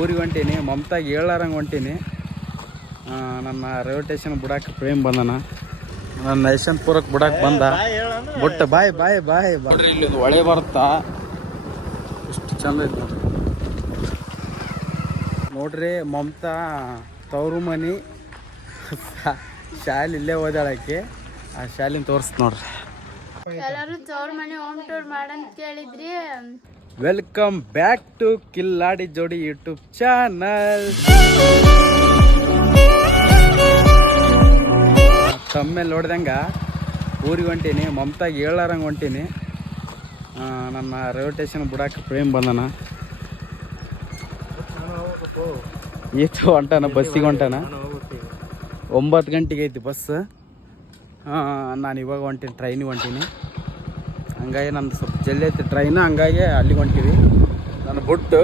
ಊರಿಗೆ ಹೊಂಟೀನಿ. ಮಮತಾಗಿ ಹೇಳಾರಂಗೆ ಹೊಂಟೀನಿ. ನನ್ನ railway station ಬಿಡಕ್ಕೆ Prem ಬಂದನ. ನನ್ನ ಯಶವಂತಪುರಕ್ಕೆ ಬಿಡಕ್ಕೆ ಬಂದ. ಬುಟ್ಟ ಬಾಯ್ ಬಾಯ್ ಬಾಯ್ ಬಾಯ್. ಇಲ್ಲಿ ಒಂದು ಹೊಳೆ ಬರುತ್ತಾ, ಎಷ್ಟು ಚಂದ ಐತೆ ನೋಡ್ರಿ. ನೋಡ್ರಿ ಮಮತಾ ತವರು ಮನೆ ಶಾಲೆ ಇಲ್ಲೇ ಓದಾಳಕ್ಕೆ. ಆ ಶಾಲಿನ ತೋರಿಸ್ತು ನೋಡ್ರಿ. ಎಲ್ಲರೂ ತವ್ರ ಮನೆ ಹೋಮ್ ಟೂರ್ ಮಾಡಂತ ಕೇಳಿದ್ರಿ. ವೆಲ್ಕಮ್ ಬ್ಯಾಕ್ ಟು ಕಿಲ್ಲಾಡಿ ಜೋಡಿ ಯೂಟ್ಯೂಬ್ ಚಾನಲ್. ತಮ್ಮೇಲೆ ನೋಡ್ದಂಗ ಊರಿಗೆ ಹೊಂಟೀನಿ. ಮಮತಾಗಿ ಹೇಳಾರಂಗೆ ಹೊಂಟೀನಿ. ನನ್ನ ರೈಲ್ವೆ ಸ್ಟೇಷನ್ ಬಿಡಕ್ಕೆ ಪ್ರೇಮ್ ಬಂದನ. ಈತ ಹೊಂಟಾನ, ಬಸ್ಸಿಗೆ ಹೊಂಟಾನ. 9 ಗಂಟೆಗೆ ಐತಿ ಬಸ್. ನಾನು ಇವಾಗ ಹೊಂಟೀನಿ, ಟ್ರೈನಿಗೆ ಹೊಂಟೀನಿ. ಹಂಗಾಗಿ ನಂದು ಸ್ವಲ್ಪ ಜಲ್ದಿ ಐತಿ ಟ್ರೈನ್, ಹಂಗಾಗಿ ಅಲ್ಲಿಗೆ ಹೊಂಟೀವಿ. ನಾನು ಬಿಟ್ಟು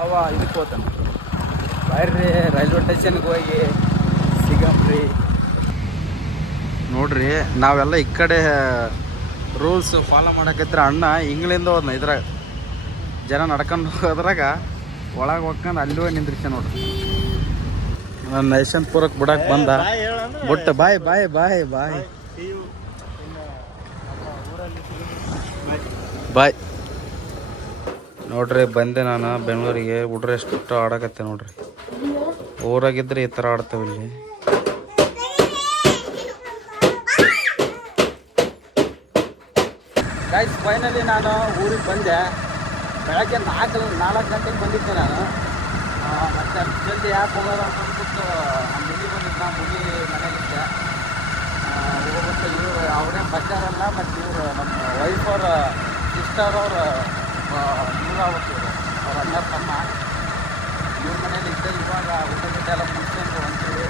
ಅವ ಇದಕ್ಕೆ ಹೋತಾನೆ. ಬರ್ರಿ ರೈಲ್ವೆ ಸ್ಟೇಷನ್ಗೆ ಹೋಗಿ ಸಿಗಮ್ರಿ. ನೋಡ್ರಿ ನಾವೆಲ್ಲ ಈ ಕಡೆ ರೂಲ್ಸ್ ಫಾಲೋ ಮಾಡಕತ್ರ. ಅಣ್ಣ ಇಂಗ್ಲಿಂದ ಹೋದ್ನ ಇದ್ರಾಗ, ಜನ ನಡ್ಕೊಂಡು ಹೋದ್ರಾಗ ಒಳಗೆ ಹೋಗ್ಕೊಂಡು ಅಲ್ಲಿ ಹೋಗಿ ನಿಂದ್ರಿಸ ನೋಡ್ರಿ. ನನ್ನ ಯಶವಂತಪುರಕ್ಕೆ ಬಿಡಕ್ಕೆ ಬಂದ. ಬುಟ್ಟ ಬಾಯ್ ಬಾಯ್ ಬಾಯ್ ಬಾಯ್ ಬಾಯ್. ನೋಡ್ರಿ ಬಂದೆ ನಾನು ಬೆಂಗಳೂರಿಗೆ. ಹುಡ್ರೆ ಎಷ್ಟು ಆಡಕತ್ತೆ ನೋಡ್ರಿ. ಊರಾಗಿದ್ರೆ ಈ ಥರ ಆಡ್ತೇವೆ ಇಲ್ಲಿ. ಗೈಸ್ ಫೈನಲಿ ನಾನು ಊರಿಗೆ ಬಂದೆ. ಬೆಳಗ್ಗೆ 4 ಗಂಟೆಗೆ ಬಂದಿದ್ದೆ ನಾನು. ಮತ್ತು ಜಲ್ದಿ ಯಾಕೆ ಹೋಗೋದು ಅಂತಂದ್ಬಿಟ್ಟು ಮುಗಿ ಬಂದಿದ್ದ. ಮುಗಿ ಮನೆಯಲ್ಲಿದ್ದೆ. ಹೋಗ್ಬಿಟ್ಟು ಇವರು ಅವರೇ ಬಚ್ಚಾರಲ್ಲ, ಮತ್ತು ಇವರು ನಮ್ಮ ವೈಫ್ ಅವರ ಸಿಸ್ಟರ್ ಅವ್ರ ಇವ್ರಾಗ್ಬಿಟ್ಟು ಅವ್ರ ಅಣ್ಣ ತಮ್ಮ ಇವ್ರ ಮನೇಲಿ ಇದ್ದೆ. ಇವಾಗ ಊಟ ಗಿಟ್ಟ ಎಲ್ಲ ಮುಗಿಸ್ಕೊಂಡು ಹೊಂಟೀವಿ.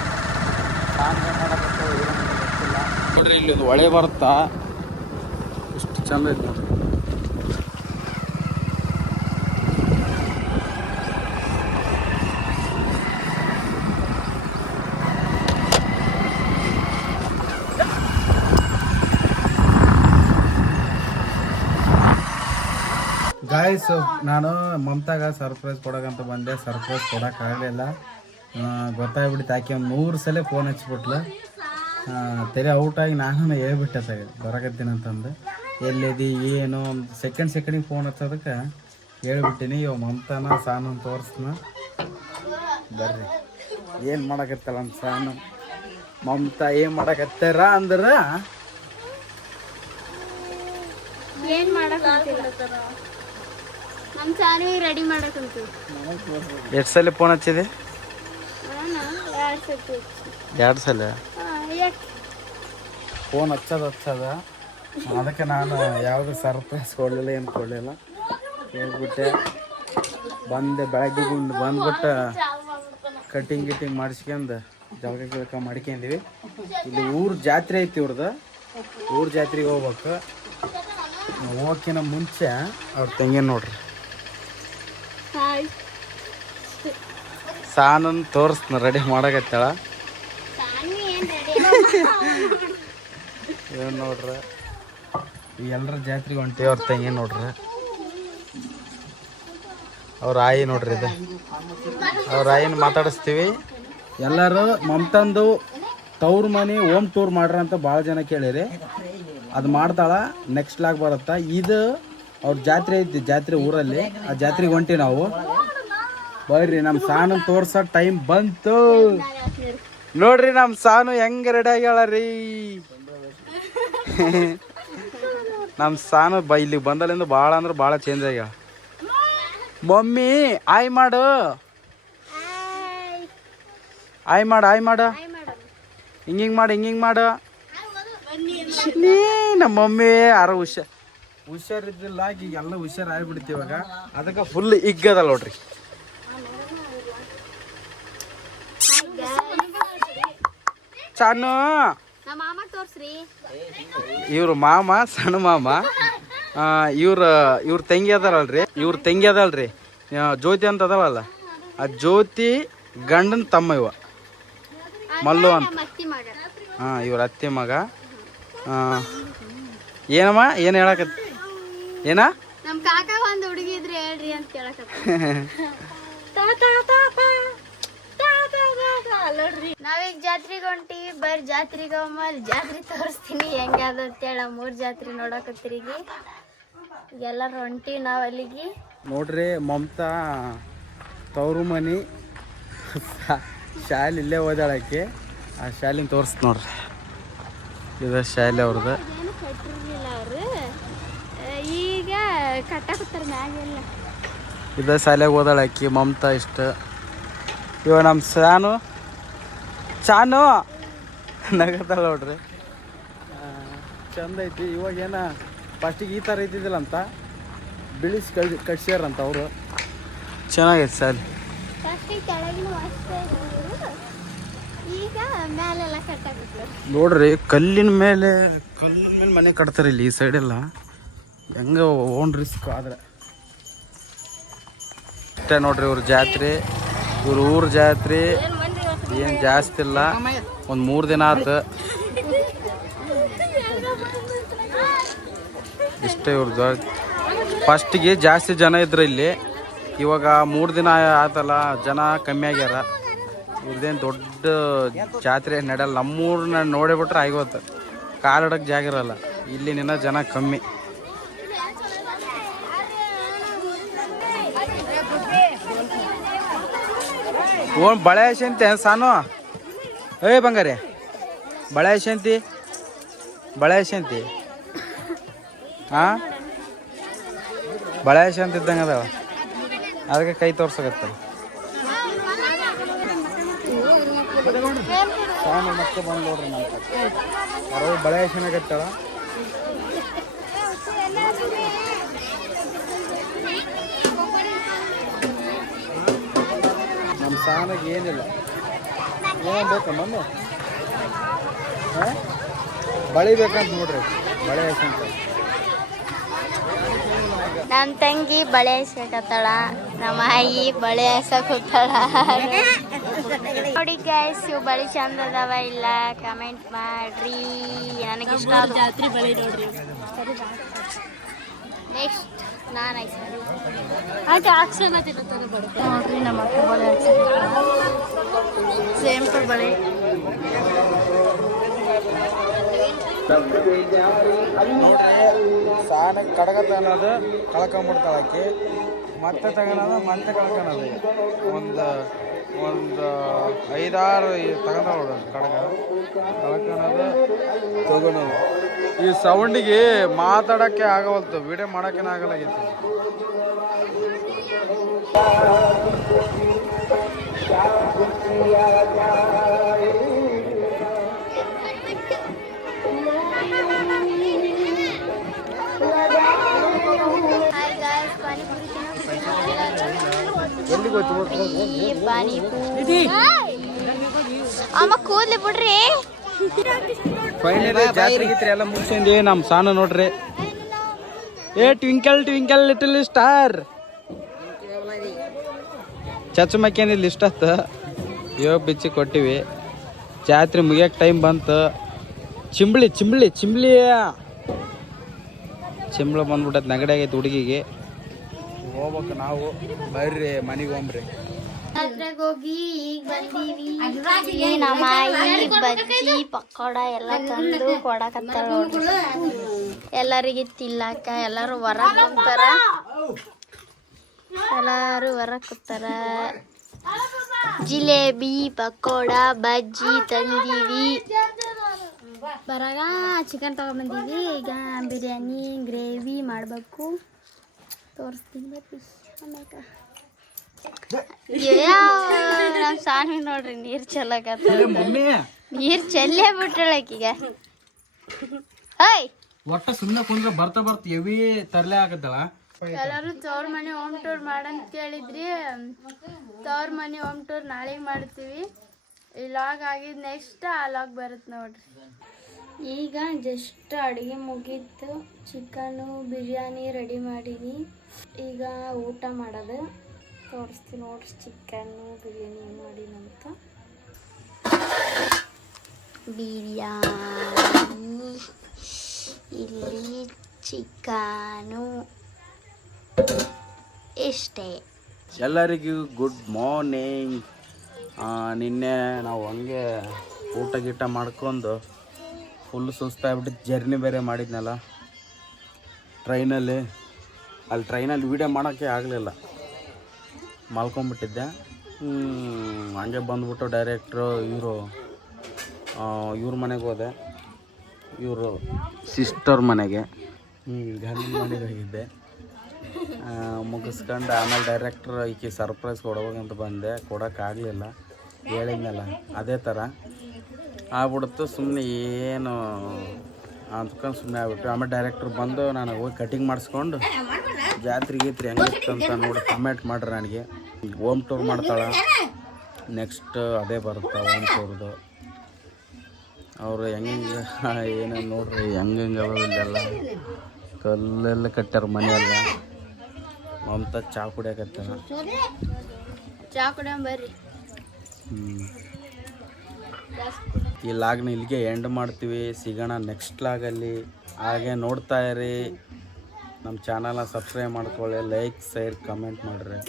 ನಾನು ಏನು ಮಾಡೋಕ್ಕೂ ಏನೋ ಗೊತ್ತಿಲ್ಲ. ನೋಡ್ರಿ ಇಲ್ಲಿ ಒಂದು ಹೊಳೆ ಬರುತ್ತಾ, ಎಷ್ಟು ಚಂದ ಐತೆ ನೋಡ್ರಿ. ಗಾಯ್ಸ್ ನಾನು ಮಮತಾಗ ಸರ್ಪ್ರೈಸ್ ಕೊಡೋಕ್ಕಂತ ಬಂದೆ. ಸರ್ಪ್ರೈಸ್ ಕೊಡೋಕ್ಕಾಗಲಿಲ್ಲ. ಗೊತ್ತಾಗ್ಬಿಟ್ಟು ಆಕೆ 100 ಸಲ ಫೋನ್ ಹಚ್ಬಿಟ್ಲು. ತೆರೆ ಔಟಾಗಿ ನಾನು ಹೇಳ್ಬಿಟ್ಟೆ ಬರಕತ್ತೀನಿ ಅಂತಂದು. ಎಲ್ಲಿದೆ ಏನು ಒಂದು ಸೆಕೆಂಡಿಗೆ ಫೋನ್ ಹಚ್ಚೋದಕ್ಕೆ ಹೇಳ್ಬಿಟ್ಟಿನಿ. ಇವಾಗ ಮಮತಾನ ಸಾನು ತೋರಿಸ್ನ ಬರ್ರಿ. ಏನು ಮಾಡಕತ್ತಲ್ಲ ಅಂತ ಸಾನು ಮಮತಾ ಏನು ಮಾಡಕತ್ತಾರ ಅಂದ್ರೆ ಏನ್ ಮಾಡಕಂತೀರ? ನಮ್ಮ ಸಾರಿ ರೆಡಿ ಮಾಡಕಂತೀವಿ. ಎಷ್ಟು ಸಲ ಫೋನ್ ಹಚ್ಚಿದೆ? 2 ಸಲ ಫೋನ್ ಹಚ್ಚೋದು. ಅದಕ್ಕೆ ನಾನು ಯಾವುದು ಸರ್ಪ್ರೈಸ್ ಕೊಡಲಿಲ್ಲ, ಏನು ಕೊಡಲಿಲ್ಲ. ಹೇಳ್ಬಿಟ್ಟೆ ಬಂದೆ. ಬೆಳಗ್ಗೆ ಬಂದ್ಬಿಟ್ಟು ಕಟಿಂಗ್ ಮಾಡಿಸ್ಕೊಂಡು ಜಳಕ ಮಾಡ್ಕೊಂಡಿವಿ. ಇಲ್ಲಿ ಊರು ಜಾತ್ರೆ ಐತಿ ಇವ್ರದ್ದು. ಊರು ಜಾತ್ರೆಗೆ ಹೋಗ್ಬೇಕು. ಹೋಗೋಕ್ಕಿಂತ ಮುಂಚೆ ಅವ್ರ ತಂಗಿ ನೋಡ್ರಿ ಸಾನನ್ ತೋರಿಸ್ನ ರೆಡಿ ಮಾಡಕತ್ತಾಳ. ಏನು ನೋಡ್ರಿ ಎಲ್ಲರ ಜಾತ್ರೆಗೆ ಹೊಂಟೀವಿ. ಅವ್ರ ತಂಗಿ ನೋಡ್ರಿ, ಅವ್ರ ಆಯಿ ನೋಡ್ರಿ. ಇದೆ ಅವ್ರ ಆಯಿನ ಮಾತಾಡಿಸ್ತೀವಿ. ಎಲ್ಲರೂ ಮಮತಂದು ತವ್ರ ಮನೆ ಹೋಮ್ ಟೂರ್ ಮಾಡ್ರಿ ಅಂತ ಭಾಳ ಜನ ಕೇಳಿರಿ. ಅದು ಮಾಡ್ತಾಳ. ನೆಕ್ಸ್ಟ್ ಲಾಗ್ ಬರುತ್ತಾ. ಇದು ಅವ್ರ ಜಾತ್ರೆ ಐತಿ, ಜಾತ್ರೆ ಊರಲ್ಲಿ. ಆ ಜಾತ್ರೆಗೆ ಹೊಂಟಿ ನಾವು. ಬರ್ರಿ ನಮ್ಮ ಸಾನು ತೋರ್ಸೋ ಟೈಮ್ ಬಂತು. ನೋಡ್ರಿ ನಮ್ಮ ಸಾನು ಹೆಂಗೆ ರೆಡಿ ಆಗ್ಯಾಳ ರೀ. ನಮ್ಮ ಸಾನು ಇಲ್ಲಿಗೆ ಬಂದಲ್ಲಿಂದ ಭಾಳ ಅಂದ್ರೆ ಭಾಳ ಚೇಂಜ್ ಆಗ್ಯಾಳ. ಮಮ್ಮಿ ಆಯ್ ಮಾಡು, ಆಯ್ ಮಾಡು ಹಿಂಗಿಂಗೆ ಮಾಡು. ನೀ ನಮ್ಮ ಮಮ್ಮಿ ಹುಷಾರಿದ್ದಿಲ್ಲ. ಈಗ ಎಲ್ಲ ಹುಷಾರಾಗ್ಬಿಡ್ತೀವಿ ಇವಾಗ. ಅದಕ್ಕೆ ಫುಲ್ ಇಗ್ಗದಲ್ಲ ನೋಡ್ರಿ. ಚಾನು ಇವ್ರ ಮಾಮ, ಸಣ್ಣ ಮಾಮ. ಇವ್ರ ತಂಗಿ ಅದಲ್ರಿ. ಜ್ಯೋತಿ ಅಂತ ಅದಲ್ಲ, ಆ ಜ್ಯೋತಿ ಗಂಡನ ತಮ್ಮ ಇವ ಮಲ್ಲು ಅಂತ. ಇವ್ರ ಅತ್ತೆ ಮಗ. ಏನಮ್ಮ ಏನು ಹೇಳಕತ್ತ? ಏನ ನಮ್ಮ ಕಾಕ ಒಂದು ಹುಡುಗಿ ಇದ್ರೆ ಹೇಳ್ರಿ ಅಂತ ಕೇಳಕತ್ತ. ನಾವೀಗ ಜಾತ್ರೆಗೆ ಹೊಂಟಿವಿ. ಬರ್ರಿ ಜಾತ್ರೆಗೆ ಜಾತ್ರೆ ತೋರಿಸ್ತೀನಿ ಹೆಂಗಾದ ಅಂತೇಳಿ 3 ಜಾತ್ರೆ ನೋಡಕತ್ತೀರಿಗೆ. ಎಲ್ಲರೂ ಹೊಂಟಿವಿ ನಾವು ಅಲ್ಲಿಗೆ. ನೋಡ್ರಿ ಮಮತಾ ತವರು ಮನಿ ಶಾಲೆ ಇಲ್ಲೇ ಓದಾಳಕ್ಕೆ. ಆ ಶಾಲಿನ ತೋರಿಸ್ ನೋಡ್ರಿ. ಇದು ಶಾಲೆ ಅವ್ರದ್ದು. ಏನು ಕಟ್ಟಿರ್ಲಿಲ್ಲ ಅವರು, ಈಗ ಕಟ್ಟಾಕತ್ತಾರ ಮ್ಯಾಗೆಲ್ಲ. ಇದು ಶಾಲೆಗೆ ಓದಾಳಕ್ಕಿ ಮಮತಾ. ಇಷ್ಟ ಇವ ನಮ್ಮ ಚಾನು ನಗತಾಳ ನೋಡ್ರಿ. ಚಂದ ಐತಿ. ಇವಾಗೇನ ಫಸ್ಟಿಗೆ ಈ ಥರ ಇದ್ದಿದ್ದಿಲ್ಲ ಅಂತ ಬಿಳಿಸಿ ಕಟ್ಸ್ಯಾರಂತ ಅವರು. ಚೆನ್ನಾಗೈತೆ ಶಾಲೆ. ಫಸ್ಟಿಗೆ ಕೆಳಗಿನ ಅಷ್ಟೇ ಇದ್ರು, ಈಗ ಮ್ಯಾಲೆಲ್ಲ ಕಟ್ಟಾಕತ್ತಾರ ನೋಡ್ರಿ. ಕಲ್ಲಿನ ಮೇಲೆ ಮನೆ ಕಟ್ತಾರೆ ಇಲ್ಲಿ ಈ ಸೈಡೆಲ್ಲ. ಹೆಂಗೆ ಓನ್ ರಿಸ್ಕ್ ಆದ್ರೆ ಅಷ್ಟೇ ನೋಡ್ರಿ. ಇವ್ರ ಜಾತ್ರೆ, ಇವ್ರ ಊರ ಜಾತ್ರೆ ಏನು ಜಾಸ್ತಿ ಇಲ್ಲ, ಒಂದು 3 ದಿನ ಆಯ್ತು ಇಷ್ಟೇ ಇವ್ರದ್ದು. ಫಸ್ಟಿಗೆ ಜಾಸ್ತಿ ಜನ ಇದ್ರು ಇಲ್ಲಿ, ಇವಾಗ 3 ದಿನ ಆತಲ್ಲ ಜನ ಕಮ್ಮಿ ಆಗ್ಯಾರ. ಇವ್ರದ್ದೇನು ದೊಡ್ಡ ಜಾತ್ರೆ ನಡೆಯಲ್ಲ. ನಮ್ಮೂರನ್ನ ನೋಡಿಬಿಟ್ರೆ ಆಗೋತ್ತು, ಕಾಲಿಡಕ್ಕೆ ಜಾಗ ಇರಲ್ಲ. ಇಲ್ಲಿನ ಜನ ಕಮ್ಮಿ. ಓನ್ ಬಳೆ ಶಂತಿ ಸಾನು. ಏ ಬಂಗಾರಿ, ಬಳೆ ಶಂತಿ ಹಾಂ, ಬಳೆ ಶಂತಿ ಇದ್ದಂಗೆ ಅದಾವ. ಅದಕ್ಕೆ ಕೈ ತೋರ್ಸಕತ್ತ ಸಾನು. ಮತ್ತೆ ಬಂದು ನೋಡ್ರಿ ನಮ್ಮ ಬಳೆ ಶನಾಗತ್ತಾಳ. ನಮ್ಮ ಸಾನಾಗ ಏನಿಲ್ಲ. ಏನು ಬೇಕಾ ಮಮ್ಮಿ? ಹಾಂ, ಬಳೆ ಬೇಕಂತ ನೋಡ್ರಿ. ಬಳೆ ಅಂತ ನಮ್ಮ ತಂಗಿ ಬಳೆ ಹಾಕತ್ತಾಳ, ನಮ್ಮ ಆಯಿ ಬಳೆ ಹಾಕತ್ತಾಳ. ನೋಡಿ ಗೈಸ್, ಇವು ಬಳೆ ಚಂದ ಅದಾವ ಇಲ್ಲ ಕಮೆಂಟ್ ಮಾಡ್ರಿ. ನನಗೆ ಇಷ್ಟ ಜಾತ್ರೆ ಬಳೆ ನೋಡ್ರಿ. ನೆಕ್ಸ್ಟ್ ನಾನು ನೋಡ್ರಿ ನಮ್ಮ ಅಕ್ಕ ಬಳೆ ಸೇಮ್ ಟು ಬಳೆ. ಸಾನಾಗ ಕಡಗ ತಗೊಳೋದು ಕಳ್ಕೊಂಬಿಡ್ತಾಳಕ್ಕೆ, ಮತ್ತೆ ತಗೊಳೋದು ಮತ್ತೆ ಕಳ್ಕೊಳೋದು. ಒಂದು 5-6 ತಗೊಂಡ ನೋಡೋದು ಕಡಗ ಕಳ್ಕೊಳೋದು ತಗೊಳೋದು. ಈ ಸೌಂಡಿಗೆ ಮಾತಾಡೋಕ್ಕೆ ಆಗವಲ್ತು, ವಿಡಿಯೋ ಮಾಡೋಕ್ಕೇನೆ ಆಗಲಾಗೈತಿ. ಪಾನಿಪುರಿ ಅಮ್ಮ ಕೂದ್ಲಿ ಬಿಡ್ರಿ. ಫೈನಲಿ ಜಾತ್ರೆ ಗೀತ್ರೆ ಎಲ್ಲ ಮುಗಿಸ್ಕೊಂಡಿ ನಮ್ಮ ಸಾನು ನೋಡ್ರಿ. ಏ ಟ್ವಿಂಕಲ್ ಟ್ವಿಂಕಲ್ ಲಿಟಲ್ ಸ್ಟಾರ್ ಚಚ್ಚಮಕ್ಕೇನಿಲ್ಲ ಇಷ್ಟತ್ತ. ಇವಾಗ ಬಿಚ್ಚಿ ಕೊಟ್ಟಿವಿ. ಜಾತ್ರೆ ಮುಗಿಯೋಕೆ ಟೈಮ್ ಬಂತು. ಚಿಂಬ್ಳಿ ಬಂದ್ಬಿಟ್ಟೈತೆ. ನೆಗಡಿ ಆಗೈತೆ ಹುಡುಗಿಗೆ. ಹೋಗ್ಬೇಕು ನಾವು. ಬರ್ರಿ ಮನೆಗೆ ಹೋಗ್ರಿ. ಜಾತ್ರೆಗೆ ಹೋಗಿ ಈಗ ಬಂದೀವಿ. ನಮ್ಮ ಆಯಿ ಬಜ್ಜಿ ಪಕೋಡ ಎಲ್ಲ ತಂದು ಕೊಡಕತ್ತಾರ ನೋಡ್ರಿ. ಎಲ್ಲರಿಗೆ ತಿನ್ನಕ ಎಲ್ಲರೂ ಹೊರಗೆ ಕೂತಾರ. ಜಿಲೇಬಿ ಪಕೋಡ ಬಜ್ಜಿ ತಂದೀವಿ. ಬರಾಗ ಚಿಕನ್ ತಗೊಂಡ್ಬಂದೀವಿ. ಈಗ ಬಿರಿಯಾನಿ ಗ್ರೇವಿ ಮಾಡಬೇಕು, ತೋರಿಸ್ತೀನಿ ಬರ್ರಿ. ನಮ್ಮ ಸಾನಿ ನೋಡ್ರಿ ನೀರು ಚೆಲ್ಲಕತ್ತ. ನೀರು ಚೆಲ್ಲೇ ಬಿಟ್ರಳಕೀಗ. ಒಟ್ಟ ಸುಮ್ಮನೆ ಕುಂದ್ರೆ ಬರ್ತಾ ಎವಿ ತರ್ಲೆ ಆಗತ್ತಲ್ಲ. ಎಲ್ಲರೂ ತವ್ರ ಮನೆ ಹೋಮ್ ಟೂರ್ ಮಾಡಂತ ಕೇಳಿದ್ರಿ. ತವ್ರ ಮನೆ ಹೋಮ್ ಟೂರ್ ನಾಳೆಗೆ ಮಾಡ್ತೀವಿ. ಈ ಲಾಗ್ ಆಗಿದ್ ನೆಕ್ಸ್ಟ್ ಆ ಲಾಗ್ ಬರುತ್ತೆ ನೋಡ್ರಿ. ಈಗ ಜಸ್ಟ್ ಅಡುಗೆ ಮುಗೀತು. ಚಿಕನು ಬಿರಿಯಾನಿ ರೆಡಿ ಮಾಡೀನಿ. ಈಗ ಊಟ ಮಾಡೋದು ತೋರಿಸ್ತೀನಿ ನೋಡ್ರಿ. ಚಿಕನ್ನು ಬಿರಿಯಾನಿ ಏನು ಮಾಡೀನಂತ. ಬಿರಿಯಾನಿ, ಇಲ್ಲಿ ಚಿಕನು ಇಷ್ಟೇ. ಎಲ್ಲರಿಗೂ ಗುಡ್ ಮಾರ್ನಿಂಗ್. ನಿನ್ನೆ ನಾವು ಹಂಗೆ ಊಟ ಗೀಟ ಮಾಡ್ಕೊಂಡು ಫುಲ್ ಸುಸ್ತಾಗ್ಬಿಟ್ಟು ಜರ್ನಿ ಬೇರೆ ಮಾಡಿದ್ನಲ್ಲ ಟ್ರೈನಲ್ಲಿ. ಅಲ್ಲಿ ಟ್ರೈನಲ್ಲಿ ವೀಡಿಯೋ ಮಾಡೋಕ್ಕೆ ಆಗಲಿಲ್ಲ, ಮಲ್ಕೊಂಬಿಟ್ಟಿದ್ದೆ. ಹಂಗೆ ಬಂದ್ಬಿಟ್ಟು ಡೈರೆಕ್ಟ್ರು ಇವ್ರ ಮನೆಗೆ ಹೋದೆ, ಇವರು ಸಿಸ್ಟರ್ ಮನೆಗೆ, ಗಂಡನ ಮನೆಗೆ ಹೋಗಿದ್ದೆ. ಮುಗಿಸ್ಕೊಂಡು ಆಮೇಲೆ ಡೈರೆಕ್ಟ್ರ್ ಈಕೆ ಸರ್ಪ್ರೈಸ್ ಕೊಡೋವಾಗಂತ ಬಂದೆ, ಕೊಡೋಕ್ಕಾಗಲಿಲ್ಲ, ಹೇಳಿದ್ನಲ್ಲ ಅದೇ ಥರ ಆಗ್ಬಿಡುತ್ತು. ಸುಮ್ಮನೆ ಏನು ಅಂದ್ಕೊಂಡು ಸುಮ್ಮನೆ ಆಗ್ಬಿಟ್ಟು ಆಮೇಲೆ ಡೈರೆಕ್ಟ್ರ್ ಬಂದು ನಾನು ಹೋಗಿ ಕಟಿಂಗ್ ಮಾಡಿಸ್ಕೊಂಡು ಜಾತ್ರೆ ಗೀತ್ರಿ ಹೆಂಗಿತ್ತು ಅಂತ ನೋಡಿ ಕಮೆಂಟ್ ಮಾಡ್ರಿ. ನನಗೆ ಹೋಮ್ ಟೂರ್ ಮಾಡ್ತಾಳೆ, ನೆಕ್ಸ್ಟ್ ಅದೇ ಬರುತ್ತೆ ಹೋಮ್ ಟೂರ್ದು. ಅವರು ಹೆಂಗೆ ಏನೇನು ನೋಡ್ರಿ ಹೆಂಗೆ ಅವೆಲ್ಲ ಕಲ್ಲೆಲ್ಲ ಕಟ್ಟಾರ ಮನೆಯೆಲ್ಲ. ಮಮತಾ ಚಾ ಕುಡಿಯಕತ್ತಾರ, ಚಾ ಕುಡಿಯಂಬರ್ರಿ. ಈ ಲಾಗ್ನ ಇಲ್ಲಿಗೆ ಎಂಡ್ ಮಾಡ್ತೀವಿ. ಸಿಗೋಣ ನೆಕ್ಸ್ಟ್ ಲಾಗಲ್ಲಿ. ಹಾಗೆ ನೋಡ್ತಾ ಇರಿ, ನಮ್ಮ ಚಾನಲ್ನ ಸಬ್ಸ್ಕ್ರೈಬ್ ಮಾಡ್ಕೊಳ್ಳಿ, ಲೈಕ್ ಶೇರ್ ಕಮೆಂಟ್ ಮಾಡಿರಿ.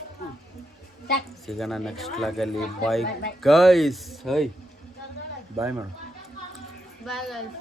ಸಿಗೋಣ ನೆಕ್ಸ್ಟ್ ಲಾಗಲ್ಲಿ. ಬಾಯ್ ಗೈಸ್. ಬಾಯ್ ಮಾಡು. Bye guys.